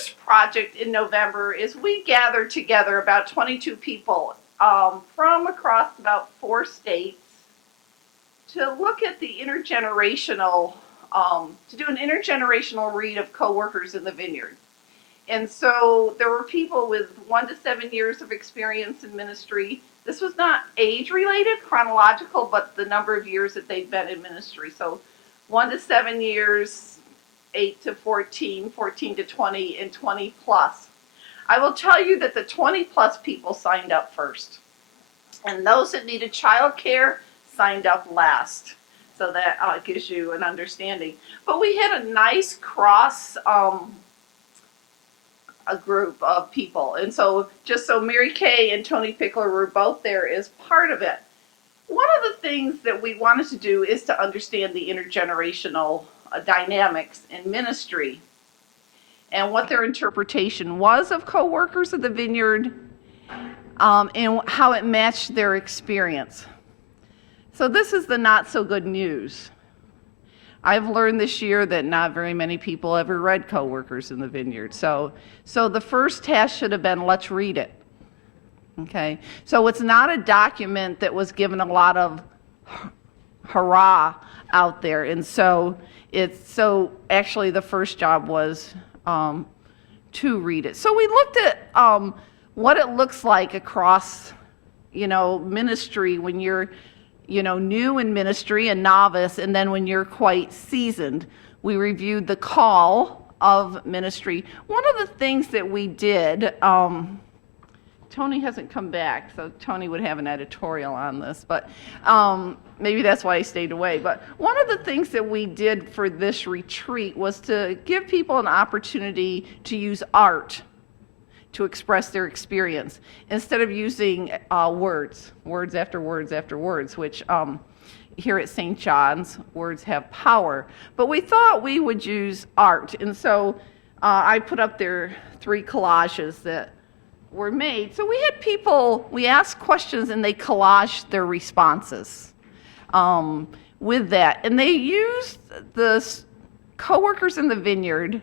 first project in November is we gathered together about 22 people from across about 4 states to look at the intergenerational, to do an intergenerational read of Co-Workers in the Vineyard. And so there were people with 1 to 7 years of experience in ministry. This was not age-related, chronological, but the number of years that they'd been in ministry. So 1 to 7 years, 8 to 14, 14 to 20, and 20 plus. I will tell you that the 20 plus people signed up first. And those that needed childcare signed up last. So that gives you an understanding. But we had a nice cross a group of people. And so just so Mary Kay and Tony Pickler were both there as part of it. One of the things that we wanted to do is to understand the intergenerational dynamics in ministry and what their interpretation was of Co-Workers of the Vineyard and how it matched their experience. So this is the not so good news. I've learned this year that not very many people ever read Co-Workers in the Vineyard. So the first task should have been, let's read it. Okay? So it's not a document that was given a lot of hurrah out there. And so actually the first job was to read it. So we looked at what it looks like across, ministry when you're new in ministry, a novice, and then when you're quite seasoned. We reviewed the call of ministry. One of the things that we did, Tony hasn't come back, so Tony would have an editorial on this, but maybe that's why he stayed away. But one of the things that we did for this retreat was to give people an opportunity to use art to express their experience, instead of using words after words after words, which here at St. John's, words have power. But we thought we would use art. And so I put up there 3 collages that were made. So we had people, we asked questions and they collaged their responses with that. And they used the Co-Workers in the Vineyard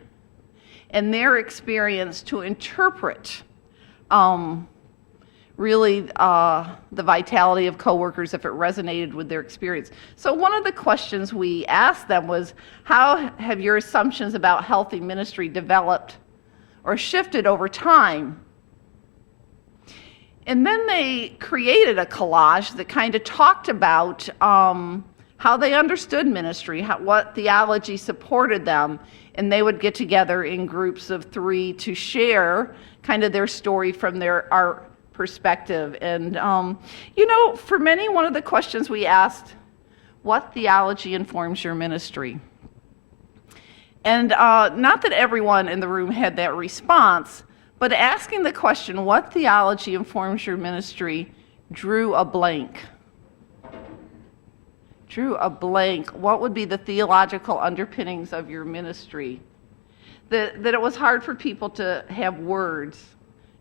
and their experience to interpret really the vitality of Co-Workers if it resonated with their experience. So one of the questions we asked them was, how have your assumptions about healthy ministry developed or shifted over time? And then they created a collage that kind of talked about how they understood ministry, what theology supported them, and they would get together in groups of 3 to share kind of their story from their art perspective. And, for many, one of the questions we asked, what theology informs your ministry? And not that everyone in the room had that response, but asking the question, what theology informs your ministry, drew a blank. What would be the theological underpinnings of your ministry? That it was hard for people to have words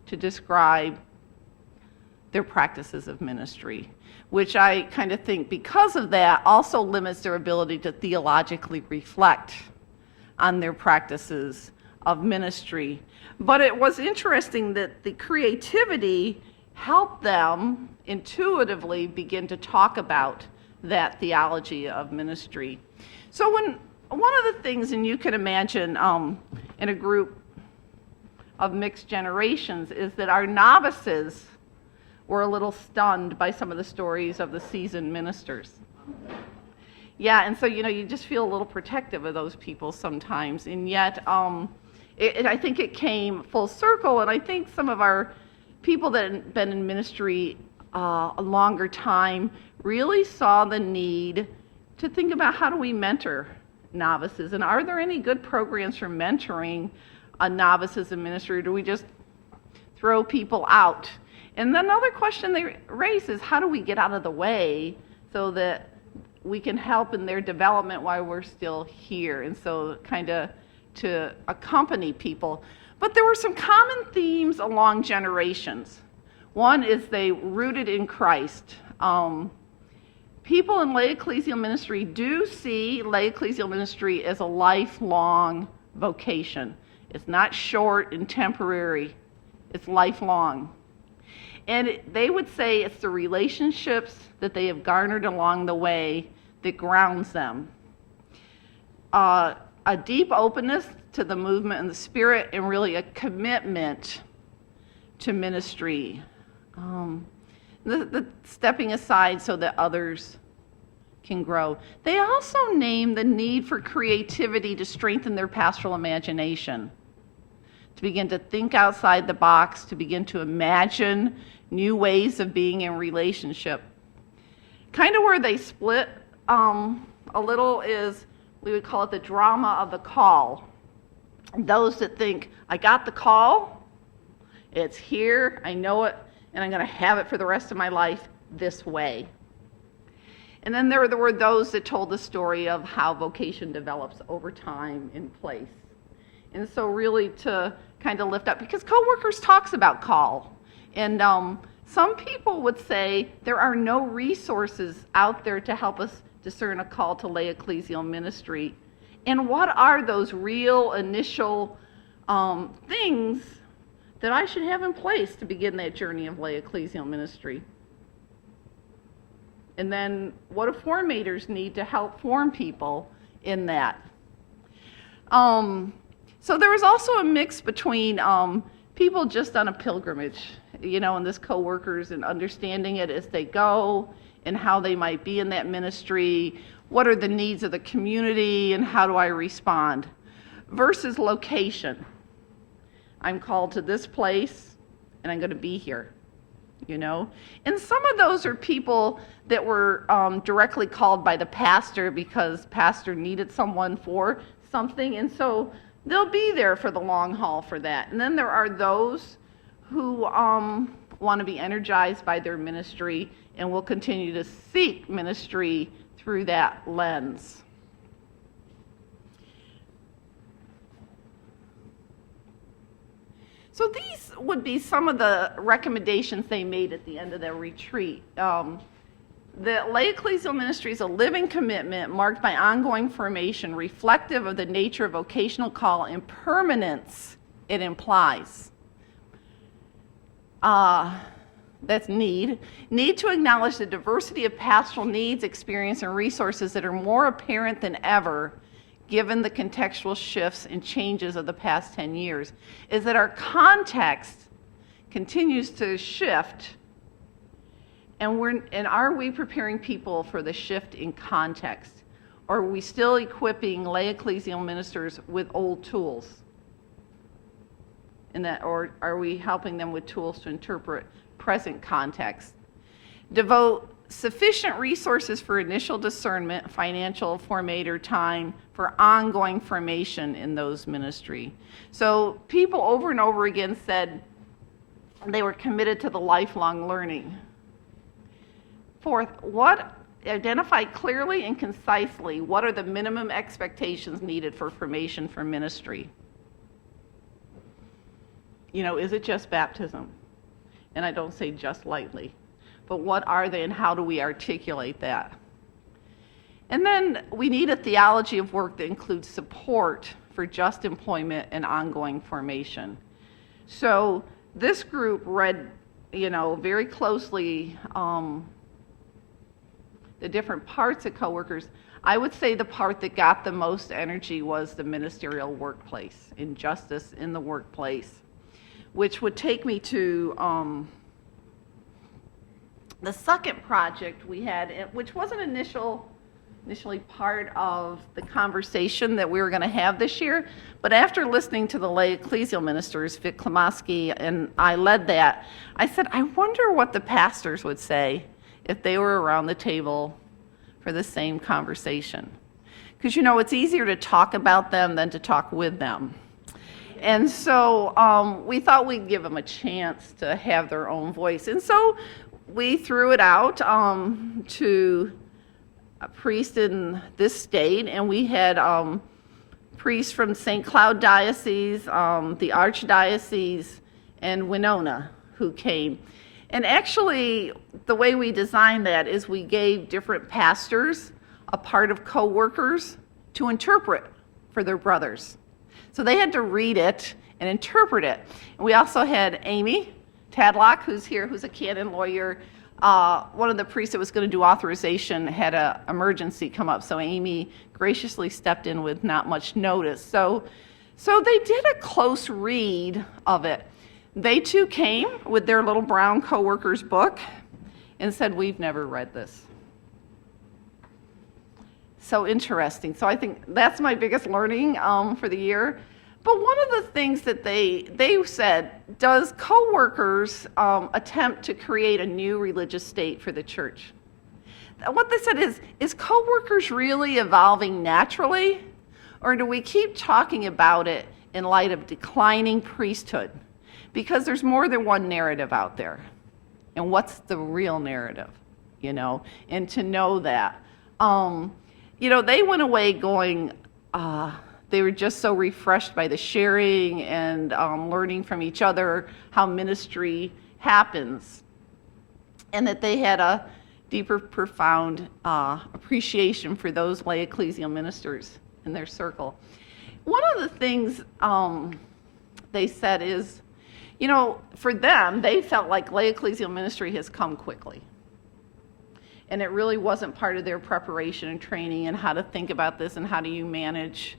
to describe their practices of ministry, which I kind of think because of that also limits their ability to theologically reflect on their practices of ministry. But it was interesting that the creativity helped them intuitively begin to talk about that theology of ministry. So one of the things, and you can imagine in a group of mixed generations, is that our novices were a little stunned by some of the stories of the seasoned ministers. Yeah, and so, you just feel a little protective of those people sometimes, and yet I think it came full circle, and I think some of our people that had been in ministry a longer time really saw the need to think about, how do we mentor novices, and are there any good programs for mentoring novices in ministry, or do we just throw people out? And then another question they raise is, how do we get out of the way so that we can help in their development while we're still here? And so kind of to accompany people. But there were some common themes along generations. One is they rooted in Christ. People in lay ecclesial ministry do see lay ecclesial ministry as a lifelong vocation. It's not short and temporary, it's lifelong. And they would say it's the relationships that they have garnered along the way that grounds them. A deep openness to the movement and the spirit, and really a commitment to ministry. The stepping aside so that others can grow. They also name the need for creativity to strengthen their pastoral imagination, to begin to think outside the box, to begin to imagine new ways of being in relationship. Kind of where they split a little is, we would call it the drama of the call. Those that think, I got the call, it's here, I know it, and I'm going to have it for the rest of my life this way. And then there were those that told the story of how vocation develops over time in place. And so really to kind of lift up, because Co-workers talks about call. And some people would say there are no resources out there to help us discern a call to lay ecclesial ministry. And what are those real initial things that I should have in place to begin that journey of lay ecclesial ministry? And then what do formators need to help form people in that? So there was also a mix between people just on a pilgrimage, and this co-workers and understanding it as they go and how they might be in that ministry. What are the needs of the community and how do I respond? Versus location. I'm called to this place and I'm going to be here, And some of those are people that were directly called by the pastor because pastor needed someone for something, and so they'll be there for the long haul for that. And then there are those who want to be energized by their ministry and will continue to seek ministry through that lens. So these would be some of the recommendations they made at the end of their retreat. The lay ecclesial ministry is a living commitment marked by ongoing formation, reflective of the nature of vocational call and permanence it implies. That's need. Need to acknowledge the diversity of pastoral needs, experience, and resources that are more apparent than ever given the contextual shifts and changes of the past 10 years, is that our context continues to shift, and are we preparing people for the shift in context? Or are we still equipping lay ecclesial ministers with old tools? Or are we helping them with tools to interpret present context? Devote sufficient resources for initial discernment, financial, formator time, for ongoing formation in those ministry. So people over and over again said they were committed to the lifelong learning. Fourth, identify clearly and concisely what are the minimum expectations needed for formation for ministry. Is it just baptism? And I don't say just lightly. But what are they and how do we articulate that? And then we need a theology of work that includes support for just employment and ongoing formation. So this group read, very closely the different parts of co-workers. I would say the part that got the most energy was the ministerial workplace, injustice in the workplace, which would take me to the second project we had, which wasn't initially part of the conversation that we were going to have this year, but after listening to the lay ecclesial ministers, Vic Klomoski and I led that, I said, I wonder what the pastors would say if they were around the table for the same conversation. Because, it's easier to talk about them than to talk with them. And so we thought we'd give them a chance to have their own voice. And so we threw it out to a priest in this state, and we had priests from St. Cloud Diocese, the Archdiocese, and Winona who came. And actually, the way we designed that is we gave different pastors a part of co-workers to interpret for their brothers. So they had to read it and interpret it. And we also had Amy Tadlock, who's here, who's a canon lawyer. One of the priests that was going to do authorization had an emergency come up, so Amy graciously stepped in with not much notice. So they did a close read of it. They too came with their little brown coworker's book and said, "We've never read this." So interesting. So I think that's my biggest learning for the year. But one of the things that they said, does coworkers attempt to create a new religious state for the church? What they said is coworkers really evolving naturally, or do we keep talking about it in light of declining priesthood? Because there's more than one narrative out there. And what's the real narrative, And to know that. They went away going, they were just so refreshed by the sharing and learning from each other how ministry happens, and that they had a deeper, profound appreciation for those lay ecclesial ministers in their circle. One of the things they said is, for them, they felt like lay ecclesial ministry has come quickly. And it really wasn't part of their preparation and training and how to think about this and how do you manage,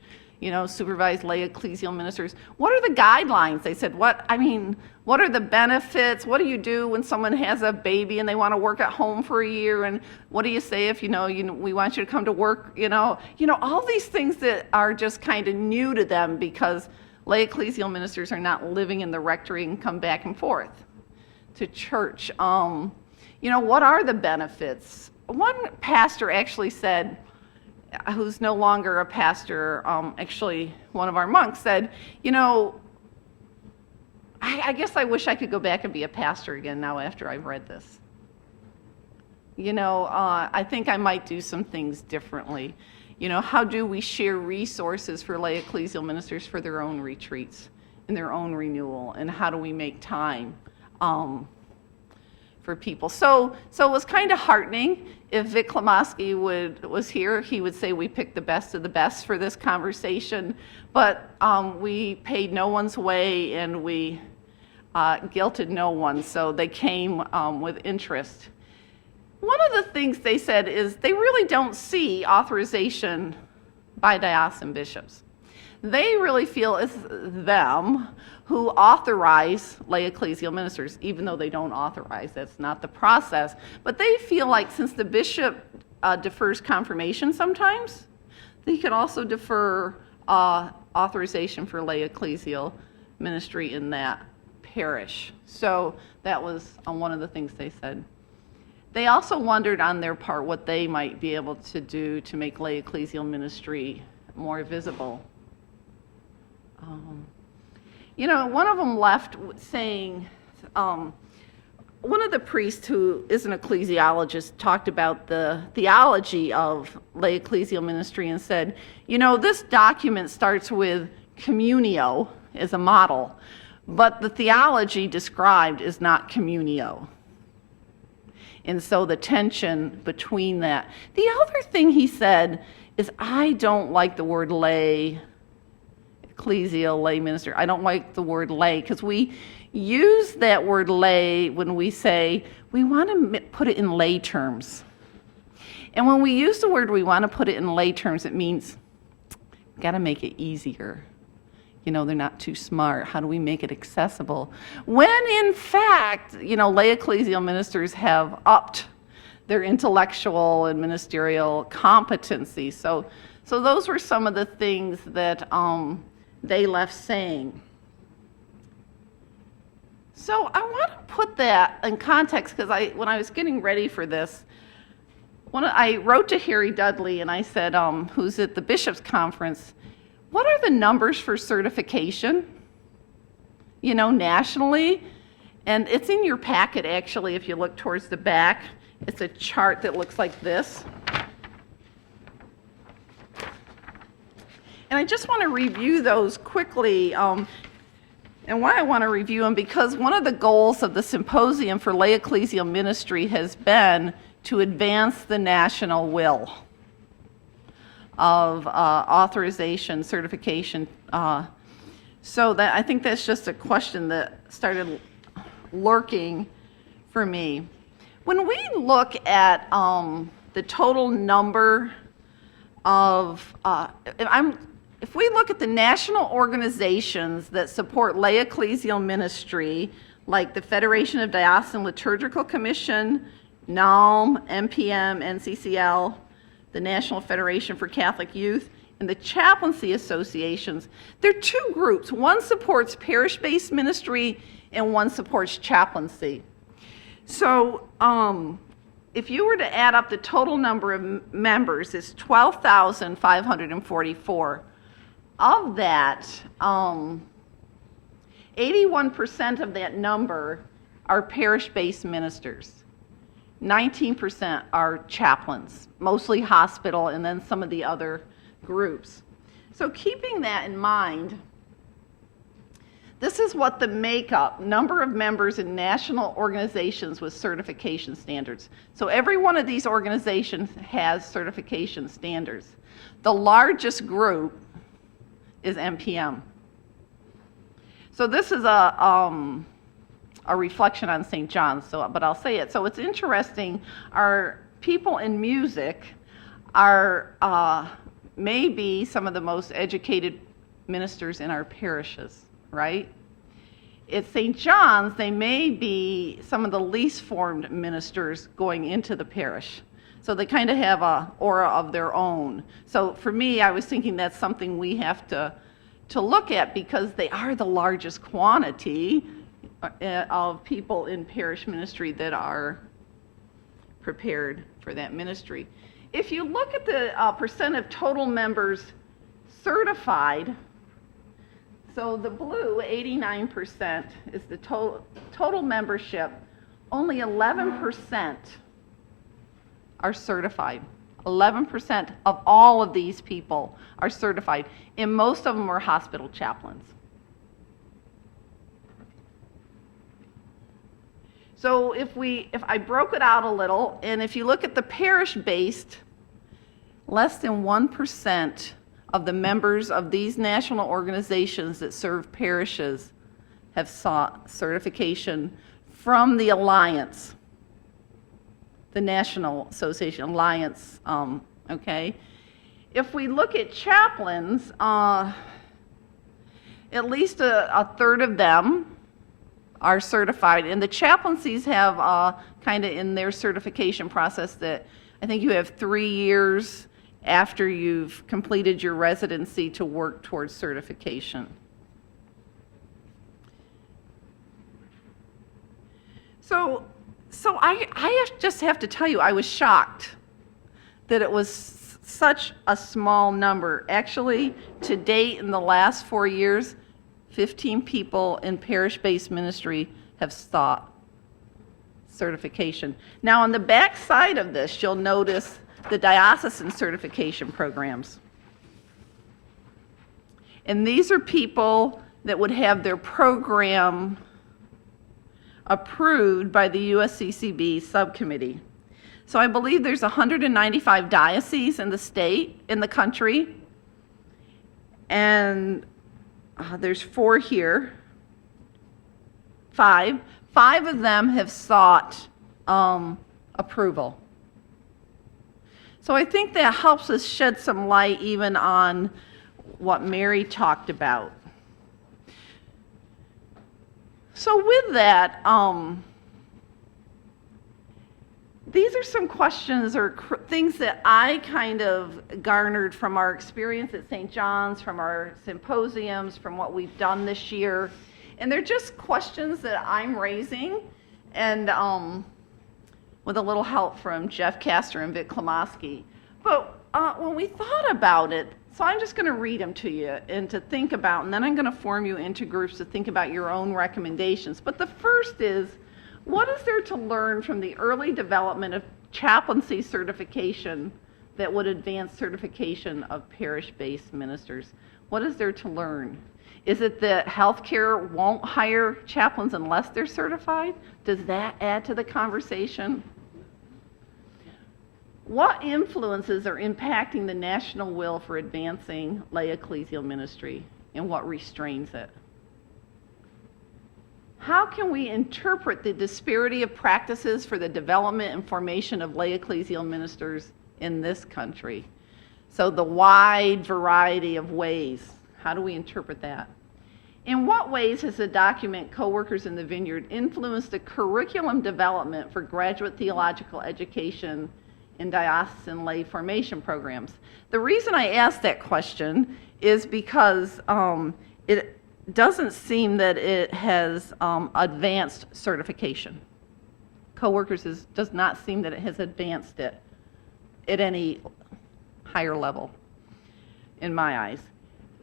supervise lay ecclesial ministers. What are the guidelines? They said, what are the benefits? What do you do when someone has a baby and they want to work at home for a year? And what do you say if, we want you to come to work, all these things that are just kind of new to them because lay ecclesial ministers are not living in the rectory and come back and forth to church. What are the benefits? One pastor actually said, who's no longer a pastor, actually one of our monks said, I guess I wish I could go back and be a pastor again now after I've read this. I think I might do some things differently. How do we share resources for lay ecclesial ministers for their own retreats and their own renewal, and how do we make time for people? So it was kind of heartening. If Vic Klamoski was here, he would say we picked the best of the best for this conversation, but we paid no one's way and we guilted no one, so they came with interest. One of the things they said is they really don't see authorization by diocesan bishops. They really feel it's them who authorize lay ecclesial ministers, even though they don't authorize. That's not the process. But they feel like since the bishop defers confirmation sometimes, they could also defer authorization for lay ecclesial ministry in that parish. So that was one of the things they said. They also wondered on their part what they might be able to do to make lay ecclesial ministry more visible. One of them left saying, one of the priests who is an ecclesiologist talked about the theology of lay ecclesial ministry and said, this document starts with communio as a model, but the theology described is not communio. And so the tension between that. The other thing he said is, I don't like the word lay, ecclesial, lay minister. I don't like the word lay because we use that word lay when we say we want to put it in lay terms. And when we use the word we want to put it in lay terms, it means we've got to make it easier. They're not too smart. How do we make it accessible? When in fact, lay ecclesial ministers have upped their intellectual and ministerial competency. So those were some of the things that they left saying. So I want to put that in context because when I was getting ready for this, I wrote to Harry Dudley and I said, who's at the Bishops' Conference, what are the numbers for certification, nationally? And it's in your packet, actually, if you look towards the back. It's a chart that looks like this. And I just want to review those quickly. And why I want to review them, because one of the goals of the Symposium for Lay Ecclesial Ministry has been to advance the national will of authorization, certification So that, I think that's just a question that started lurking for me. When we look at the total number of, if we look at the national organizations that support lay ecclesial ministry, like the Federation of Diocesan Liturgical Commission, NALM, NPM, NCCL, the National Federation for Catholic Youth, and the chaplaincy associations, there are two groups. One supports parish-based ministry and one supports chaplaincy. So if you were to add up the total number of members, it's 12,544. Of that, 81% of that number are parish-based ministers. 19% are chaplains, mostly hospital, and then some of the other groups. So keeping that in mind, this is what the makeup, number of members in national organizations with certification standards. So every one of these organizations has certification standards. The largest group is NPM. So this is a reflection on St. John's, but I'll say it. So it's interesting, our people in music are maybe some of the most educated ministers in our parishes, right? At St. John's, they may be some of the least formed ministers going into the parish. So they kind of have an aura of their own. So for me, I was thinking that's something we have to look at, because they are the largest quantity of people in parish ministry that are prepared for that ministry. If you look at the percent of total members certified, so the blue, 89%, is the total membership. Only 11% are certified. 11% of all of these people are certified, and most of them are hospital chaplains. So if I broke it out a little, and if you look at the parish-based, less than 1% of the members of these national organizations that serve parishes have sought certification from the Alliance, the National Association Alliance, okay? If we look at chaplains, at least a third of them are certified, and the chaplaincies have kind of in their certification process that I think you have 3 years after you've completed your residency to work towards certification. So I just have to tell you, I was shocked that it was such a small number. Actually, to date, in the last 4 years, 15 people in parish-based ministry have sought certification. Now, on the back side of this, you'll notice the diocesan certification programs. And these are people that would have their program approved by the USCCB subcommittee. So I believe there's 195 dioceses in the state, in the country, and there's 4 here, 5. 5 of them have sought approval. So I think that helps us shed some light even on what Mary talked about. So with that, these are some questions or things that I kind of garnered from our experience at St. John's, from our symposiums, from what we've done this year. And they're just questions that I'm raising, and with a little help from Jeff Castor and Vic Klomoski. But when we thought about it, so I'm just going to read them to you and to think about, and then I'm going to form you into groups to think about your own recommendations. But the first is, what is there to learn from the early development of chaplaincy certification that would advance certification of parish-based ministers? What is there to learn? Is it that healthcare won't hire chaplains unless they're certified? Does that add to the conversation? What influences are impacting the national will for advancing lay ecclesial ministry and what restrains it? How can we interpret the disparity of practices for the development and formation of lay ecclesial ministers in this country? So the wide variety of ways, how do we interpret that? In what ways has the document Co-Workers in the Vineyard influenced the curriculum development for graduate theological education in diocesan lay formation programs? The reason I asked that question is because it doesn't seem that it has advanced certification. Co-Workers does not seem that it has advanced it at any higher level, in my eyes.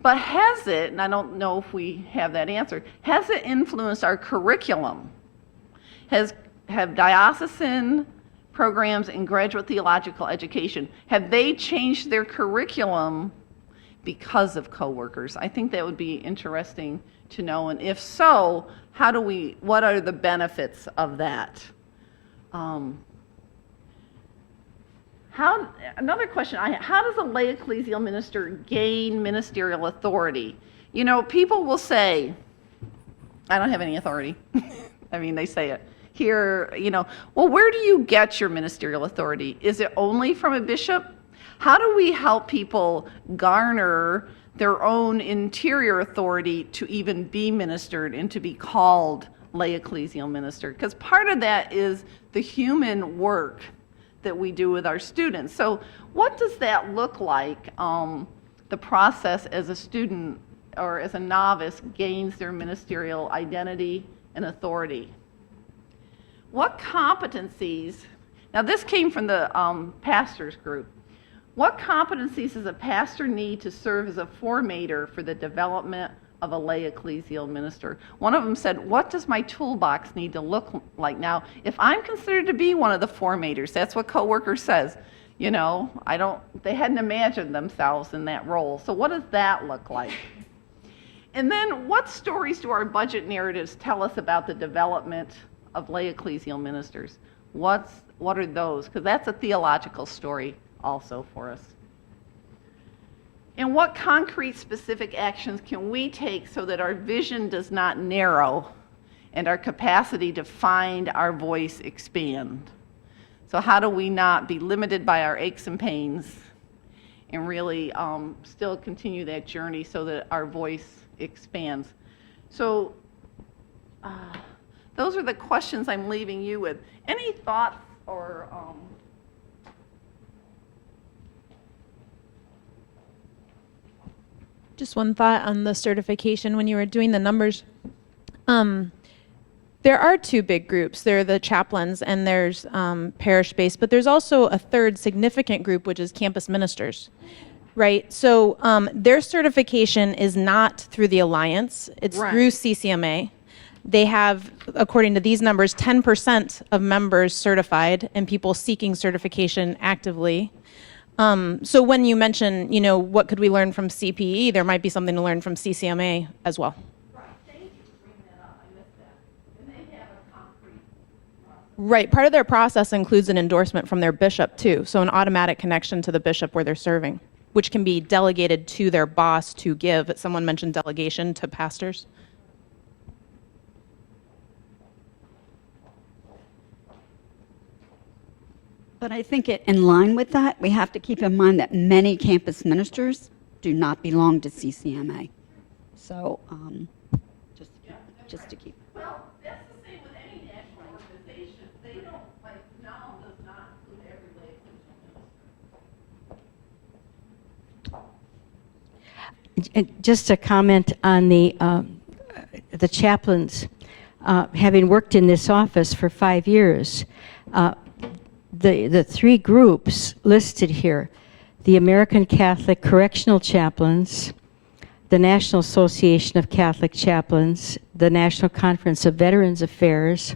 But has it, and I don't know if we have that answer, has it influenced our curriculum? Have diocesan programs in graduate theological education, have they changed their curriculum because of Co-Workers? I think that would be interesting to know, and if so, what are the benefits of that? Another question, how does a lay ecclesial minister gain ministerial authority? You know, people will say, I don't have any authority. I mean, they say it. Here, you know, well, where do you get your ministerial authority? Is it only from a bishop? How do we help people garner their own interior authority to even be ministered and to be called lay ecclesial minister? Because part of that is the human work that we do with our students. So what does that look like, the process as a student or as a novice gains their ministerial identity and authority? What competencies, now this came from the pastors group, what competencies does a pastor need to serve as a formator for the development of a lay ecclesial minister? One of them said, what does my toolbox need to look like? Now, if I'm considered to be one of the formators, that's what Co-Worker says, you know, they hadn't imagined themselves in that role. So what does that look like? And then what stories do our budget narratives tell us about the development of lay ecclesial ministers? What are those? Because that's a theological story also for us. And what concrete specific actions can we take so that our vision does not narrow and our capacity to find our voice expand? So how do we not be limited by our aches and pains and really still continue that journey so that our voice expands? So those are the questions I'm leaving you with. Any thoughts or Just one thought on the certification when you were doing the numbers. There are two big groups. There are the chaplains and there's parish-based, but there's also a third significant group, which is campus ministers, right? So their certification is not through the Alliance. It's through CCMA. They have, according to these numbers, 10% of members certified and people seeking certification actively. So when you mention, you know, what could we learn from CPE, there might be something to learn from CCMA as well. Right, thank you for bringing that up. I missed that. And they have a concrete process. Right, part of their process includes an endorsement from their bishop too, so an automatic connection to the bishop where they're serving, which can be delegated to their boss to give. Someone mentioned delegation to pastors. But I think in line with that, we have to keep in mind that many campus ministers do not belong to CCMA. So just to keep. Well, that's the same with any national organization. They don't, like, NALM does not include every lay ecclesial minister. Just a comment on the chaplains. Having worked in this office for 5 years, the three groups listed here, the American Catholic Correctional Chaplains, the National Association of Catholic Chaplains, the National Conference of Veterans Affairs,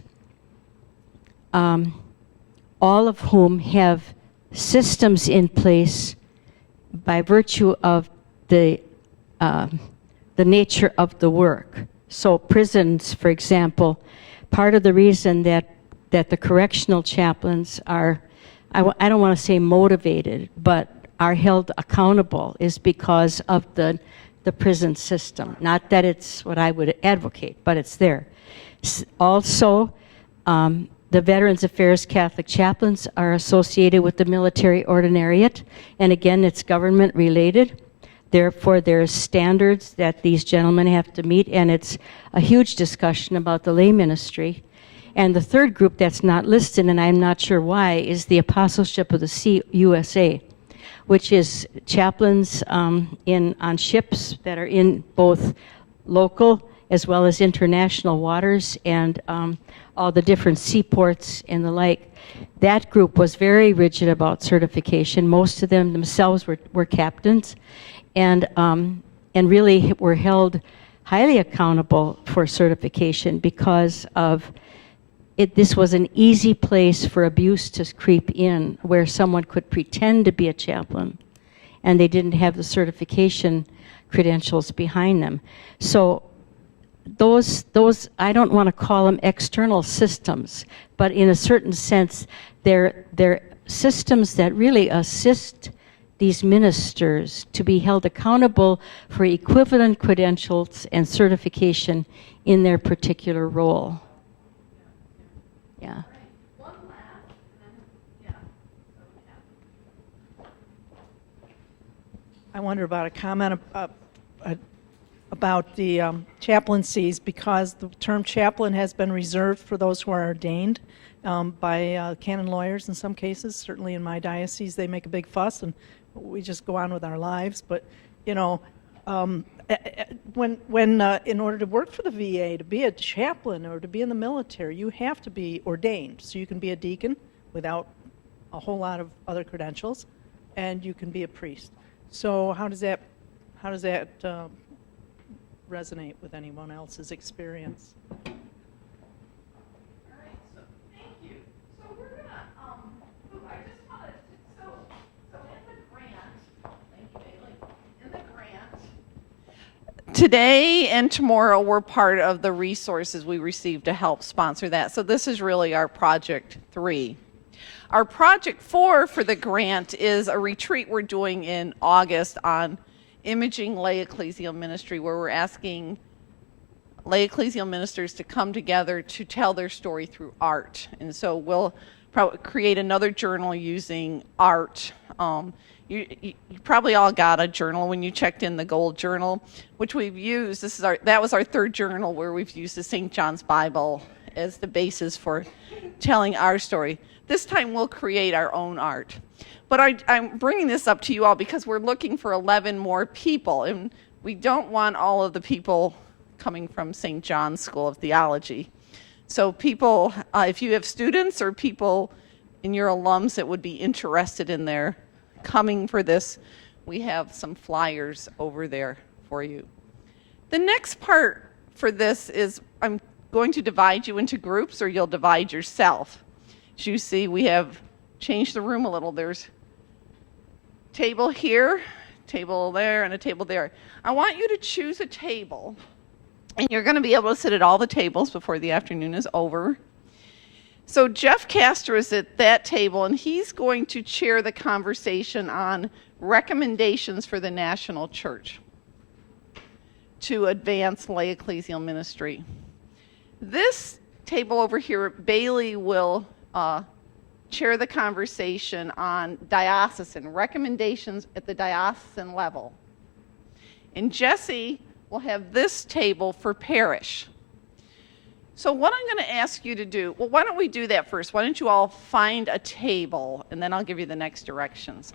all of whom have systems in place by virtue of the nature of the work. So prisons, for example, part of the reason that the correctional chaplains are, I don't want to say motivated, but are held accountable is because of the the prison system. Not that it's what I would advocate, but it's there. Also, the Veterans Affairs Catholic chaplains are associated with the military ordinariate, and again, it's government related. Therefore, there's standards that these gentlemen have to meet, and it's a huge discussion about the lay ministry. And the third group that's not listed, and I'm not sure why, is the Apostleship of the CUSA, which is chaplains on ships that are in both local as well as international waters and all the different seaports and the like. That group was very rigid about certification. Most of them themselves were captains, and really were held highly accountable for certification because of it. This was an easy place for abuse to creep in, where someone could pretend to be a chaplain and they didn't have the certification credentials behind them. So those I don't want to call them external systems, but in a certain sense, they're systems that really assist these ministers to be held accountable for equivalent credentials and certification in their particular role. Yeah. I wonder about a comment about the chaplaincies, because the term chaplain has been reserved for those who are ordained by canon lawyers in some cases. Certainly in my diocese, they make a big fuss, and we just go on with our lives. But, you know, when in order to work for the VA, to be a chaplain or to be in the military, you have to be ordained. So you can be a deacon without a whole lot of other credentials, and you can be a priest. So how does that resonate with anyone else's experience? All right, so thank you. So we're gonna I just wanted to, so in the grant, thank you, Bailey. In the grant, today and tomorrow we're part of the resources we received to help sponsor that. So this is really our project 3. Our project 4 for the grant is a retreat we're doing in August on imaging lay ecclesial ministry, where we're asking lay ecclesial ministers to come together to tell their story through art. And so we'll probably create another journal using art. You probably all got a journal when you checked in the gold journal, which we've used. That was our 3rd journal where we've used the St. John's Bible as the basis for telling our story. This time we'll create our own art. But I'm bringing this up to you all because we're looking for 11 more people, and we don't want all of the people coming from St. John's School of Theology. So people, if you have students or people in your alums that would be interested in their coming for this, we have some flyers over there for you. The next part for this is I'm going to divide you into groups, or you'll divide yourself. As you see, we have changed the room a little. There's table here, table there, and a table there. I want you to choose a table, and you're going to be able to sit at all the tables before the afternoon is over. So Jeff Castor is at that table, and he's going to chair the conversation on recommendations for the national church to advance lay ecclesial ministry. This table over here, Bailey will chair the conversation on diocesan, recommendations at the diocesan level. And Jesse will have this table for parish. So what I'm going to ask you to do, well, why don't we do that first? Why don't you all find a table, and then I'll give you the next directions.